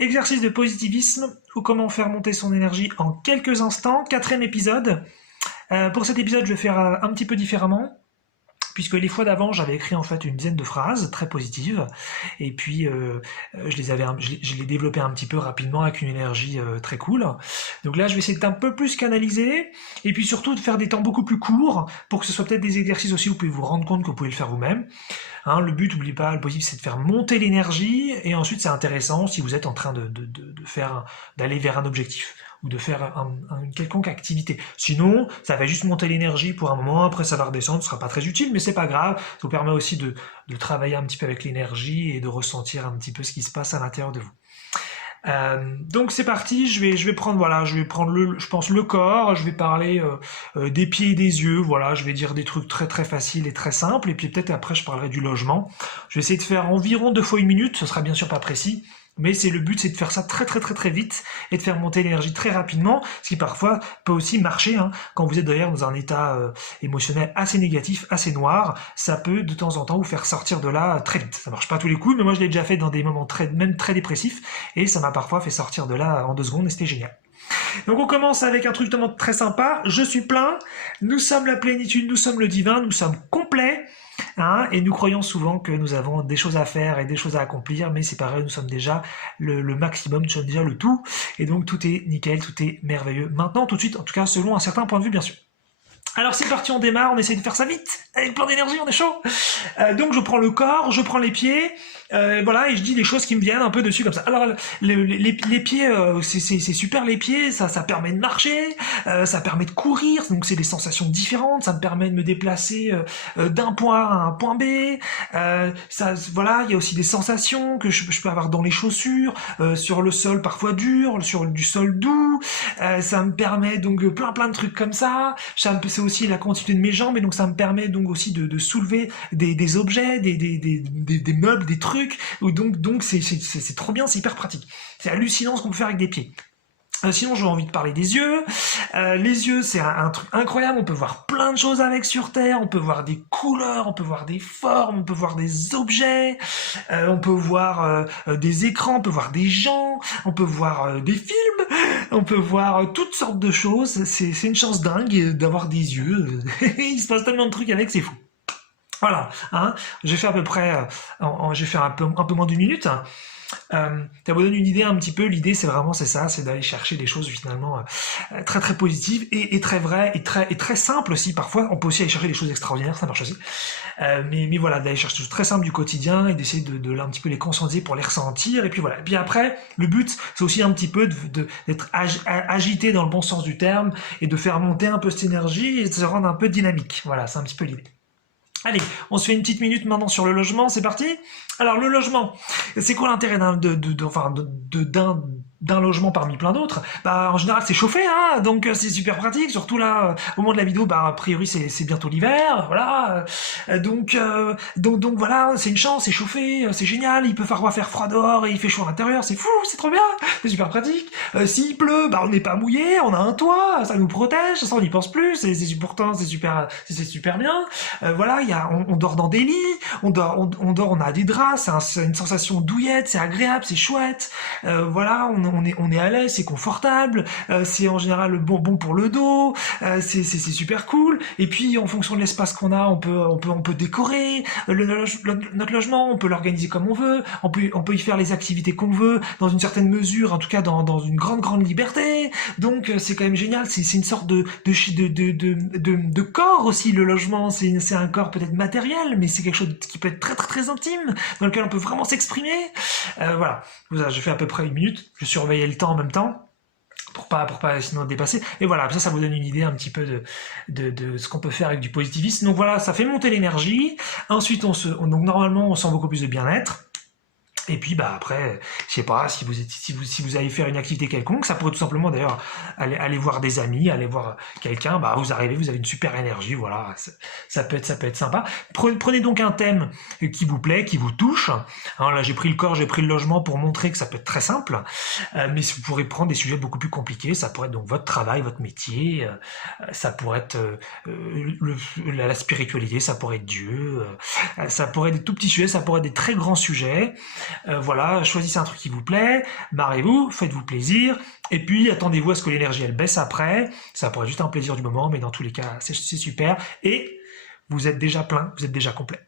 exercice de positivisme ou comment faire monter son énergie en quelques instants. 4e épisode. Pour cet épisode, je vais faire un petit peu différemment. Puisque les fois d'avant, j'avais écrit en fait une dizaine de phrases très positives, et puis je les développais un petit peu rapidement avec une énergie très cool. Donc là, je vais essayer d'être un peu plus canalisé, et puis surtout de faire des temps beaucoup plus courts, pour que ce soit peut-être des exercices aussi où vous pouvez vous rendre compte que vous pouvez le faire vous-même. Hein, le but, n'oubliez pas, le positif, c'est de faire monter l'énergie, et ensuite c'est intéressant si vous êtes en train d'aller vers un objectif ou de faire une quelconque activité. Sinon, ça va juste monter l'énergie pour un moment, après ça va redescendre, ce sera pas très utile, mais c'est pas grave, ça vous permet aussi de travailler un petit peu avec l'énergie et de ressentir un petit peu ce qui se passe à l'intérieur de vous. Donc c'est parti, je vais prendre je pense le corps, je vais parler des pieds et des yeux, voilà, je vais dire des trucs très très faciles et très simples, et puis peut-être après je parlerai du logement. Je vais essayer de faire environ 2 fois 1 minute, ce sera bien sûr pas précis, mais le but c'est de faire ça très très très très vite et de faire monter l'énergie très rapidement, ce qui parfois peut aussi marcher, hein. Quand vous êtes d'ailleurs dans un état émotionnel assez négatif, assez noir, ça peut de temps en temps vous faire sortir de là très vite. Ça marche pas tous les coups, mais moi je l'ai déjà fait dans des moments même très dépressifs, et ça m'a parfois fait sortir de là en 2 secondes, et c'était génial. Donc on commence avec un truc vraiment très sympa. Je suis plein, nous sommes la plénitude, nous sommes le divin, nous sommes complets. Hein, et nous croyons souvent que nous avons des choses à faire et des choses à accomplir, mais c'est pareil, nous sommes déjà le maximum, nous sommes déjà le tout, et donc tout est nickel, tout est merveilleux. Maintenant, tout de suite, en tout cas selon un certain point de vue bien sûr. Alors c'est parti, on démarre, on essaie de faire ça vite, avec plein d'énergie, on est chaud. Donc je prends le corps, je prends les pieds, voilà, et je dis les choses qui me viennent un peu dessus comme ça. Alors les pieds, c'est super les pieds, ça permet de marcher, ça permet de courir, donc c'est des sensations différentes, ça me permet de me déplacer d'un point A à un point B, voilà, il y a aussi des sensations que je peux avoir dans les chaussures, sur le sol parfois dur, sur du sol doux, ça me permet donc plein de trucs comme ça, c'est aussi la continuité de mes jambes, et donc ça me permet donc aussi de soulever des objets, des meubles, des trucs, donc c'est trop bien, c'est hyper pratique. C'est hallucinant ce qu'on peut faire avec des pieds. Sinon, j'ai envie de parler des yeux. Les yeux, c'est un truc incroyable. On peut voir plein de choses avec sur Terre. On peut voir des couleurs, on peut voir des formes, on peut voir des objets, on peut voir des écrans, on peut voir des gens, on peut voir des films, on peut voir toutes sortes de choses. C'est une chance dingue d'avoir des yeux. Il se passe tellement de trucs avec, c'est fou. Voilà, hein. J'ai fait à peu près, j'ai fait un peu moins d'1 minute. Ça vous donne une idée un petit peu, l'idée c'est ça, c'est d'aller chercher des choses finalement très très positives et très vraies et très simples aussi. Parfois on peut aussi aller chercher des choses extraordinaires, ça marche aussi. Mais voilà, d'aller chercher des choses très simples du quotidien et d'essayer de un petit peu les conscientiser pour les ressentir. Et puis voilà. Et puis après, le but c'est aussi un petit peu d'être agité dans le bon sens du terme et de faire monter un peu cette énergie et de se rendre un peu dynamique. Voilà, c'est un petit peu l'idée. Allez, on se fait une petite minute maintenant sur le logement, c'est parti. Alors le logement, c'est quoi l'intérêt d'un logement parmi plein d'autres? Bah en général c'est chauffé, hein, donc c'est super pratique, surtout là au moment de la vidéo, bah a priori c'est bientôt l'hiver, voilà. Donc voilà, c'est une chance, c'est chauffé, c'est génial, il peut parfois faire froid dehors et il fait chaud à l'intérieur, c'est fou, c'est trop bien, c'est super pratique. S'il pleut, bah on n'est pas mouillé, on a un toit, ça nous protège, ça on n'y pense plus, pourtant c'est super bien. Voilà, on dort dans des lits, on a des draps, c'est une sensation douillette, c'est agréable, c'est chouette. Voilà, on est à l'aise, c'est confortable, c'est en général bon pour le dos, c'est super cool. Et puis en fonction de l'espace qu'on a, on peut décorer notre logement, on peut l'organiser comme on veut, on peut y faire les activités qu'on veut dans une certaine mesure, en tout cas dans une grande liberté. Donc c'est quand même génial, c'est une sorte de corps aussi, le logement, c'est un corps peut-être matériel, mais c'est quelque chose qui peut être très très très intime, dans lequel on peut vraiment s'exprimer. Voilà, je fais à peu près 1 minute, je surveillais le temps en même temps, pour pas sinon dépasser, et voilà, ça vous donne une idée un petit peu de ce qu'on peut faire avec du positivisme. Donc voilà, ça fait monter l'énergie, ensuite donc normalement on sent beaucoup plus de bien-être. Et puis bah après, je sais pas, si vous allez faire une activité quelconque, ça pourrait tout simplement d'ailleurs aller voir des amis, aller voir quelqu'un, bah vous arrivez, vous avez une super énergie, voilà, ça peut être sympa. Prenez donc un thème qui vous plaît, qui vous touche. Hein, là j'ai pris le corps, j'ai pris le logement pour montrer que ça peut être très simple, mais vous pourrez prendre des sujets beaucoup plus compliqués, ça pourrait être donc votre travail, votre métier, ça pourrait être la spiritualité, ça pourrait être Dieu, ça pourrait être des tout petits sujets, ça pourrait être des très grands sujets. Voilà, choisissez un truc qui vous plaît, marrez-vous, faites-vous plaisir, et puis attendez-vous à ce que l'énergie elle baisse après. Ça pourrait être juste un plaisir du moment, mais dans tous les cas, c'est super. Et vous êtes déjà plein, vous êtes déjà complet.